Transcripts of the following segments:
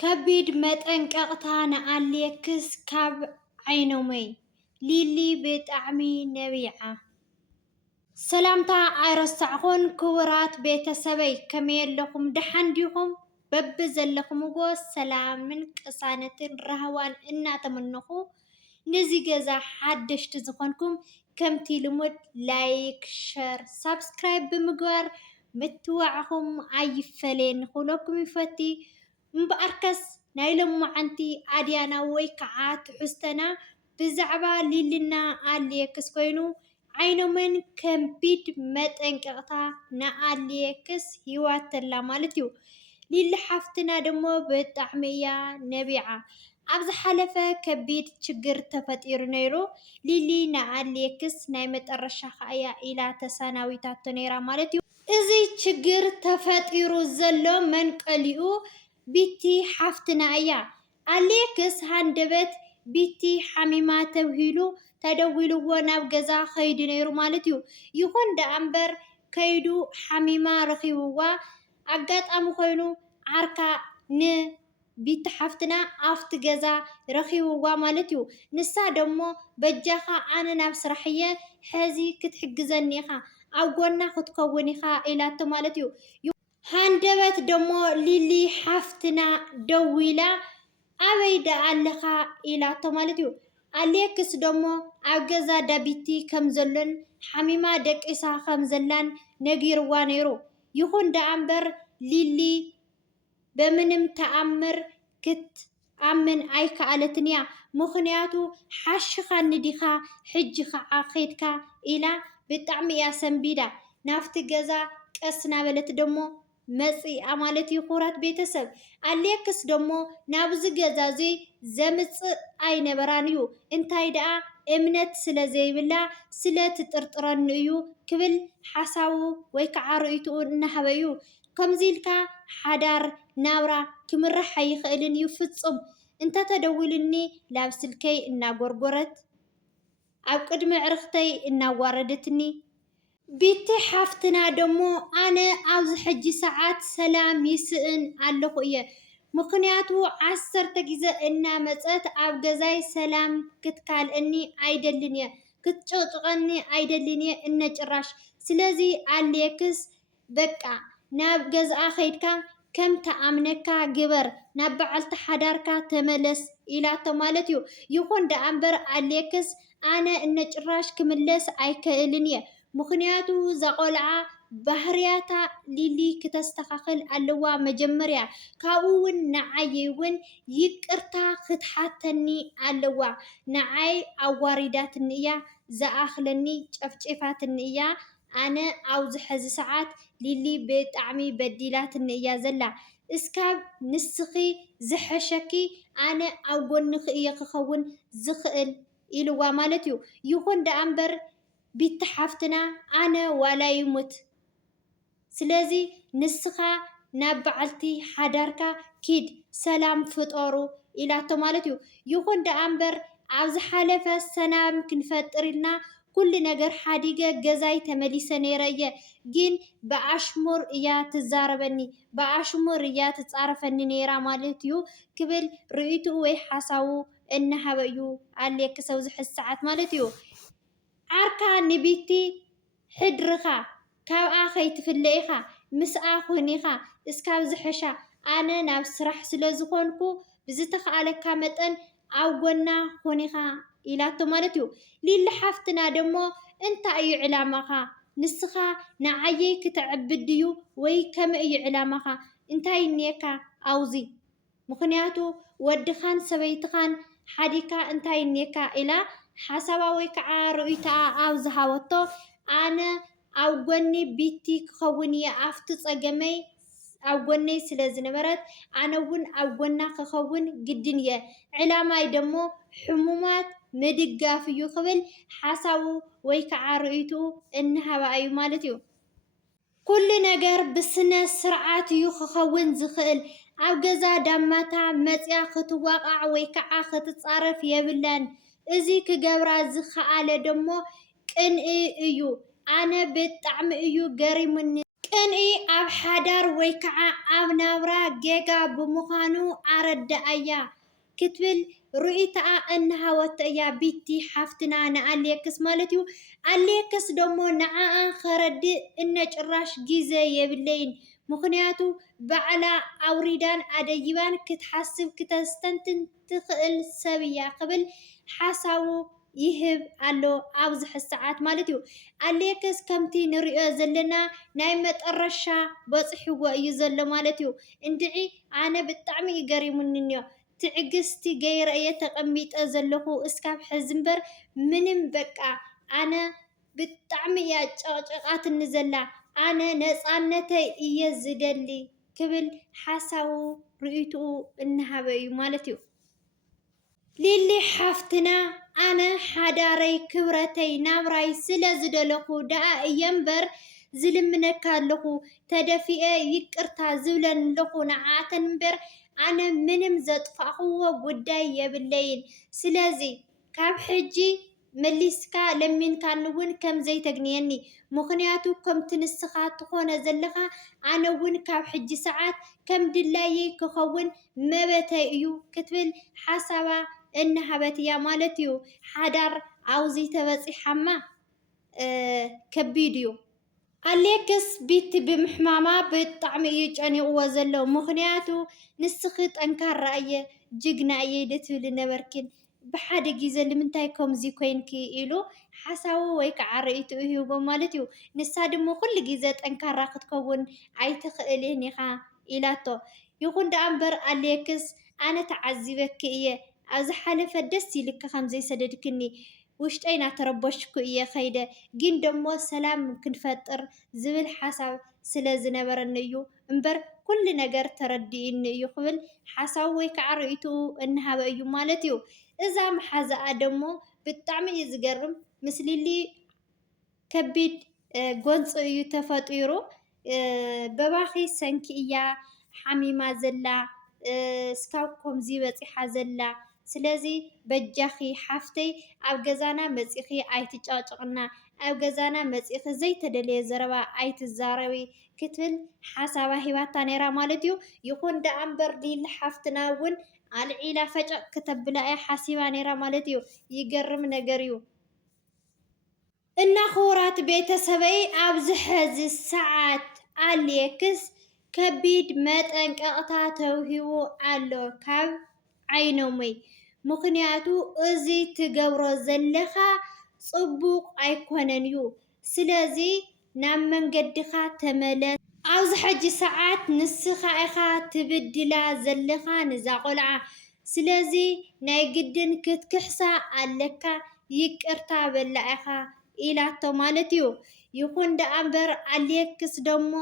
ከቢድ መጠንቀቅታ ንኣሌክስ ካብ ዓይኖመይ ሊሊ ብጣዕሚ ነቢዓ ሰላምታ ኣይረሳዕኹን ክቡራት ቤተሰበይ ከመይ ኣለኹም ድሓን ዲኹም በቢ ዘለኹምዎ ሰላምን ቅሳነትን ረህዋን እናተመነኹ ነዚ ገዛ ሓደሽቲ ዝኾንኩም ከምቲ ልሙድ ላይክ ሸር ሳብስክራይብ ብምግባር ምትዋዕኹም ኣይፈለየን ክብለኩም ይፈቲ እምበኣርከስ ናይ ሎማዓንቲ ኣድያና ወይ ከዓ ትሕዝተና ብዛዕባ ሊልና ኣሌክስ ኮይኑ ዓይኖመን ከቢድ መጠንቀቕታ ንኣሌክስ ሂዋተላ ማለት እዩ። ሊሊ ሓፍትና ደሞ ብጣዕሚ እያ ነቢዓ። ኣብ ዝሓለፈ ከቢድ ችግር ተፈጢሩ ነይሩ። ሊሊ ንኣሌክስ ናይ መጨረሻ እያ ኢላ ተሰናቢታቶ ነይራ ማለት እዩ። እዚ ችግር ተፈጢሩ ዘሎ መንቀሊኡ ቢቲ ሓፍትና እያ። ኣሌክስ ሃንደበት ቢቲ ሓሚማ ተባሂሉ ተደዊልዎ ናብ ገዛ ከይዱ ነይሩ ማለት እዩ። ይኹን ደኣ እምበር ከይዱ ሓሚማ ረኺብዋ ኣጋጣሚ ኮይኑ ዓርካ ንቢቲ ሓፍትና ኣፍቲ ገዛ ረኺብዋ ማለት እዩ። ንሳ ደሞ በጃኻ ኣነ ናብ ስራሕ እየ ሕዚ ክትሕግዘኒ ኢኻ ኣብ ጎና ክትከውን ኢኻ ኢላቶ ማለት እዩ። ሃንደበት ደሞ ሊሊ ሓፍትና ደው ኢላ ኣበይ ደኣ ኣለኻ ኢላቶ ማለት እዩ። ኣሌክስ ደሞ ኣብ ገዛ ዳቢቲ ከም ዘሎን ሓሚማ ደቂሳ ከም ዘላን ነጊርዋ ነይሩ። ይኹን ደኣ እምበር ሊሊ በምንም ተኣምር ክትኣምን ኣይከኣለትን እያ። ምክንያቱ ሓሽኻኒ ዲኻ ሕጂ ከዓ ከይድካ ኢላ ብጣዕሚ እያ ሰንቢዳ ናብቲ ገዛ ቀስ ናበለት ደሞ መፂኣ ማለት እዩ። ክቡራት ቤተሰብ ኣሌክስ ደሞ ናብዚ ገዛ እዚ ዘምፅእ ኣይነበራን እዩ። እንታይ ደኣ እምነት ስለ ዘይብላ ስለ ትጥርጥረኒ እዩ ክብል ሓሳቡ ወይ ከዓ ርእይትኡ እናሃበ እዩ። ከምዚ ኢልካ ሓዳር ናብራ ክምራሕ ኣይኽእልን እዩ ፍፁም። እንተተደውልኒ ላብ ስልከይ እናጎርጎረት ኣብ ቅድሚ ዕርኽተይ እናዋረደትኒ ቢቲ ሓፍትና ደሞ ኣነ ኣብዚ ሕጂ ሰዓት ሰላም ይስእን ኣለኹ እየ። ምክንያቱ 10 ግዜ እናመፀት ኣብ ገዛይ ሰላም ክትካልአኒ ኣይደልን እየ፣ ክትጭቅጭቀኒ ኣይደልን እየ እነጭራሽ። ስለዚ ኣሌክስ በቃ ናብ ገዝኣ ከይድካ ከም ተኣምነካ ግበር፣ ናብ በዓልቲ ሓዳርካ ተመለስ ኢላቶ ማለት እዩ። ይኹን ደኣ እምበር ኣሌክስ ኣነ እነጭራሽ ክምለስ ኣይክእልን እየ። ምክንያቱ ዘቆልዓ ባህርያታ ሊሊ ክተስተኻኽል ኣለዋ መጀመርያ። ካብኡ እውን ንዓይ እውን ይቅርታ ክትሓተኒ ኣለዋ። ንዓይ ኣዋሪዳትኒ እያ፣ ዝኣኽለኒ ጨፍጭፋትኒ እያ። ኣነ ኣብዚ ሕዚ ሰዓት ሊሊ ብጣዕሚ በዲላትኒ እያ ዘላ። እስካብ ንስኺ ዝሐሸኪ ኣነ ኣብ ጎንኺ እየ ክኸውን ዝኽእል ኢልዋ ማለት እዩ። ይኹን ደኣ እምበር ቢቲ ሓፍትና ኣነ ዋላ ይሙት ስለዚ ንስኻ ናብ በዓልቲ ሓዳርካ ኪድ ሰላም ፍጠሩ ኢላቶ ማለት እዩ። ይኹን ደኣ እምበር ኣብ ዝሓለፈ ሰላም ክንፈጥር ኢልና ኩሉ ነገር ሓዲገ ገዛይ ተመሊሰ ነይረ እየ፣ ግን ብኣሽሙር እያ ትዛረበኒ፣ ብኣሽሙር እያ ትፃረፈኒ ነይራ ማለት እዩ ክብል ርእይትኡ ወይ ሓሳቡ እናሃበ እዩ ኣሌክስ ኣብዚ ሕዚ ሰዓት ማለት እዩ። ዓርካ ንቢቲ ሕድርኻ ካብኣ ከይትፍለ ኢኻ ምስኣ ኩን ኢኻ እስካብ ዝሕሻ ኣነ ናብ ስራሕ ስለ ዝኾንኩ ብዝተኸኣለካ መጠን ኣብ ጎና ኩን ኢኻ ኢላቶ ማለት እዩ። ሊሊ ሓፍትና ደሞ እንታይ እዩ ዕላማኻ? ንስኻ ንዓየይ ክትዕብድ ድዩ ወይ ከመይ እዩ ዕላማኻ? እንታይ እኒአካ ኣውዚ? ምክንያቱ ወድኻን ሰበይትኻን ሓዲካ እንታይ እኒአካ ኢላ ሓሳባ ወይ ከዓ ርእይቶኣ ኣብ ዝሃበቶ ኣነ ኣብ ጎኒ ቢቲ ክኸውን እየ ኣፍቲ ፀገመይ ኣብ ጎነይ ስለ ዝነበረት ኣነ እውን ኣብ ጎና ክኸውን ግድን እየ፣ ዕላማይ ደሞ ሕሙማት ምድጋፍ እዩ ክብል ሓሳቡ ወይ ከዓ ርእይትኡ እናሃባ እዩ ማለት እዩ። ኩሉ ነገር ብስነ ስርዓት እዩ ክኸውን ዝኽእል። ኣብ ገዛ ዳማታ መፅያ ክትዋቃዕ ወይ ከዓ ክትፃረፍ የብላን። እዚ ክገብራ ዝኸኣለ ደሞ ቅንኢ እዩ። ኣነ ብጣዕሚ እዩ ገሪሙኒ። ቅንኢ ኣብ ሓዳር ወይ ከዓ ኣብ ናብራ ጌጋ ብምዃኑ ኣረዳእያ ክትብል ርኢታኣ እናሃወት እያ ቢቲ ሓፍትና ንኣሌክስ ማለት እዩ። ኣሌክስ ደሞ ንዓኣ ከረድእ እነጭራሽ ግዜ የብለይን ምክንያቱ ባዕላ ኣውሪዳን ኣደይባን ክትሓስብ ክተስተንትን ትኽእል ሰብ እያ ክብል ሓሳቡ ይህብ ኣሎ ኣብዚ ሰዓት ማለት እዩ። ኣሌክስ ከምቲ ንሪኦ ዘለና ናይ መጠረሻ በፂሕዎ እዩ ዘሎ ማለት እዩ። እንድዒ ኣነ ብጣዕሚ እዩ ገሪሙኒ እኒኦ ትዕግስቲ ገይረ እየ ተቐሚጠ ዘለኹ እስካብ ሕዚ እምበር ምንም በቃ ኣነ ብጣዕሚ እያ ጨቕጨቓትኒ ዘላ ኣነ ነፃነተይ እየ ዝደሊ ክብል ሓሳቡ ርእይትኡ እናሃበ እዩ ማለት እዩ። ሊሊ ሓፍትና ኣነ ሓዳረይ ክብረተይ ናብራይ ስለ ዝደለኹ ደኣ እየ እምበር ዝልምነካ ኣለኹ ተደፊአ ይቅርታ ዝብለን ኣለኹ ንዓኣተን እምበር ኣነ ምንም ዘጥፋእኽዎ ጉዳይ የብለይን። ስለዚ ካብ ሕጂ መሊስካ ለሚንካኒ እውን ከም ዘይተግንየኒ ምክንያቱ ከምቲ ንስኻ ትኾነ ዘለኻ ኣነ እውን ካብ ሕጂ ሰዓት ከም ድላየይ ክኸውን መበተይ እዩ ክትብል ሓሳባ እናሃበት እያ ማለት እዩ። ሓዳር ኣብዚ ተበፂሓማ ከቢድ እዩ። ኣሌክስ ቢቲ ብምሕማማ ብጣዕሚ እዩ ጨኒቕዎ ዘሎ ምክንያቱ ንስኺ ጠንካራ እየ ጅግና እየ ድትብል ነበርኪን ብሓደ ግዜ ንምንታይ ከምዚ ኮንኪ ኢሉ ሓሳቡ ወይ ከዓ ርእይትኡ ሂቦ ማለት እዩ። ንሳ ድሞ ኩሉ ግዜ ጠንካራ ክትከውን ኣይትኽእልን ኢኻ ኢላቶ ይኹን ደኣ እምበር ኣሌክስ ኣነ ተዓዚበኪ እየ ኣብ ዝሓለፈ ደስ ኢልካ ከምዘይሰደድክኒ ውሽጠይ እናተረበሽኩ እየ ከይደ ግን ደሞ ሰላም ክንፈጥር ዝብል ሓሳብ ስለ ዝነበረኒ እዩ እምበር ኩሉ ነገር ተረዲእኒ እዩ ክብል ሓሳቡ ወይ ከዓ ርእይትኡ እናሃበ እዩ ማለት እዩ። እዛ መሓዛኣ ደሞ ብጣዕሚ እዩ ዝገርም ምስ ሊሊ ከቢድ ጎንፂ እዩ ተፈጢሩ በባኺ ሰንኪ እያ ሓሚማ ዘላ እስካብ ከምዚ በፂሓ ዘላ ስለዚ በጃኺ ሓፍተይ ኣብ ገዛና መፂኺ ኣይትጫጭቕና ኣብ ገዛና መፂኺ ዘይተደለየ ዘረባ ኣይትዛረቢ ክትብል ሓሳባ ሂባታ ነይራ ማለት እዩ። ይኹን ደኣ እምበር ሊሊ ሓፍትና እውን ኣልዒላ ፈጨቅ ክተብላ እያ ሓሲባ ነይራ ማለት እዩ። ይገርም ነገር እዩ። እና ክቡራት ቤተሰበይ ኣብዚ ሕዚ ሰዓት ኣሌክስ ከቢድ መጠንቀቕታ ተውሂቡ ኣሎ ካብ ዓይኖመይ ምክንያቱ እዚ ትገብሮ ዘለኻ ፅቡቕ ኣይኮነን እዩ። ስለዚ ናብ መንገድኻ ተመለስ። ኣብዚ ሕጂ ሰዓት ንስኻ ኢኻ ትብድላ ዘለኻ ንዛ ቆልዓ ስለዚ ናይ ግድን ክትክሕሳ ኣለካ ይቅርታ በላ ኢኻ ኢላቶ ማለት እዩ። ይኹን ደኣ እምበር ኣሌክስ ደሞ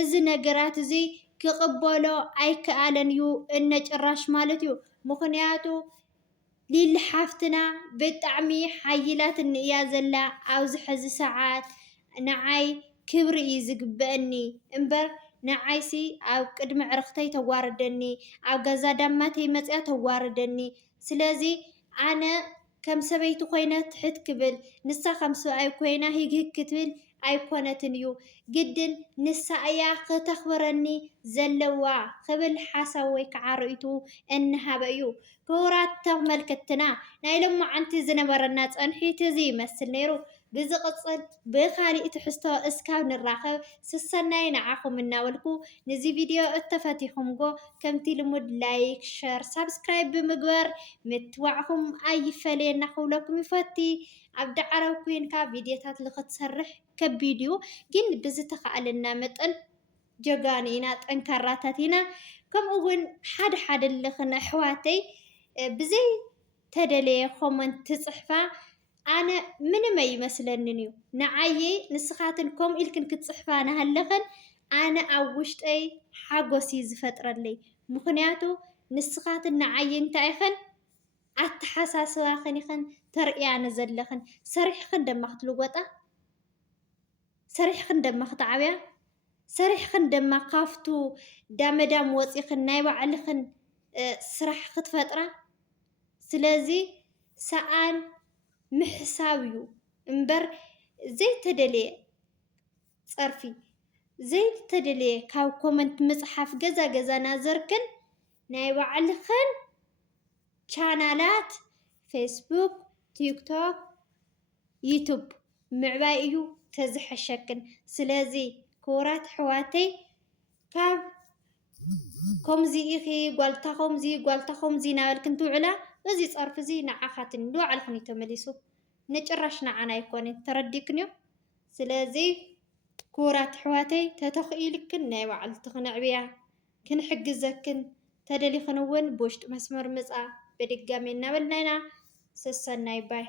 እዚ ነገራት እዚ ክቕበሎ ኣይከኣለን እዩ እነጭራሽ ማለት እዩ። ምክንያቱ ሊሊ ሓፍትና ብጣዕሚ ሓይላትኒ እያ ዘላ ኣብዚ ሕዚ ሰዓት ንዓይ ክብሪ እዩ ዝግበአኒ እምበር ንዓይሲ ኣብ ቅድሚ ዕርኽተይ ተዋርደኒ ኣብ ገዛ ዳማተይ መፅያ ተዋርደኒ ስለዚ ኣነ ከም ሰበይቲ ኮይነ ትሕት ክብል ንሳ ከም ሰብኣይ ኮይና ህግህግ ክትብል ኣይኮነትን እዩ ግድን ንሳ እያ ክተኽብረኒ ዘለዋ ክብል ሓሳብ ወይ ከዓ ርእይቱ እናሃበ እዩ። ክቡራት ተመልከትና ናይ ሎማዓንቲ ዝነበረና ፀንሒት እዚ ይመስል ነይሩ። ብዝቕፅል ብካሊእ ትሕዝቶ እስካብ ንራኸብ ስሰናይ ንዓኹም እናበልኩ ነዚ ቪድዮ እተፈቲኹምጎ ከምቲ ልሙድ ላይክ ሸር ሳብስክራይብ ብምግባር ምትዋዕኹም ኣይፈለየና ክብለኩም ይፈቲ። ኣብ ዳዕሮ ኮይንካ ቪድዮታት ንክትሰርሕ ከቢድ እዩ ግን ብዝተኸኣለና መጠን ጀጋኑ ኢና ጠንካራታት ኢና። ከምኡ እውን ሓደ ሓደ ልኽን ኣሕዋተይ ብዘይ ተደለየ ኮመንት ትፅሕፋ ኣነ ምንም ኣይመስለንን እዩ ንዓየ ንስኻትን ከምኡ ኢልክን ክትፅሕፋ ናሃለኽን ኣነ ኣብ ውሽጠይ ሓጎስ እዩ ዝፈጥረለይ ምክንያቱ ንስኻትን ንዓየ እንታይ ኢኽን ኣተሓሳስባኽን ኢኽን ተርእያነ ዘለኽን ሰሪሕኽን ደማ ክትልወጣ ሰሪሕኽን ደማ ክትዓብያ ሰሪሕኽን ደማ ካፍቱ ዳመዳም ወፂኽን ናይ ባዕልኽን ስራሕ ክትፈጥራ ስለዚ ሰኣን ምሕሳብ እዩ እምበር ዘይተደለየ ፀርፊ زيت تدلي كاو كومنت مصحف جزا نازركن ناي بعلخن شانالات فيسبوك تيك توك يوتيوب معبايو تزح الشكن سلازي كورات حواتي كاب كومزي إخي قالتا خمزي نالكن توعلا وزي صارف زي نعاخاتن دو على خني تمليسو نجرش نعنا يكون ترديكنيو سلازي كورات حواتي تتخيلكن ناي وعل تقنع بيها كنحجزكن تدلي خنون بوشت مسمر مزقة بدقامي نابلنا سسناي باي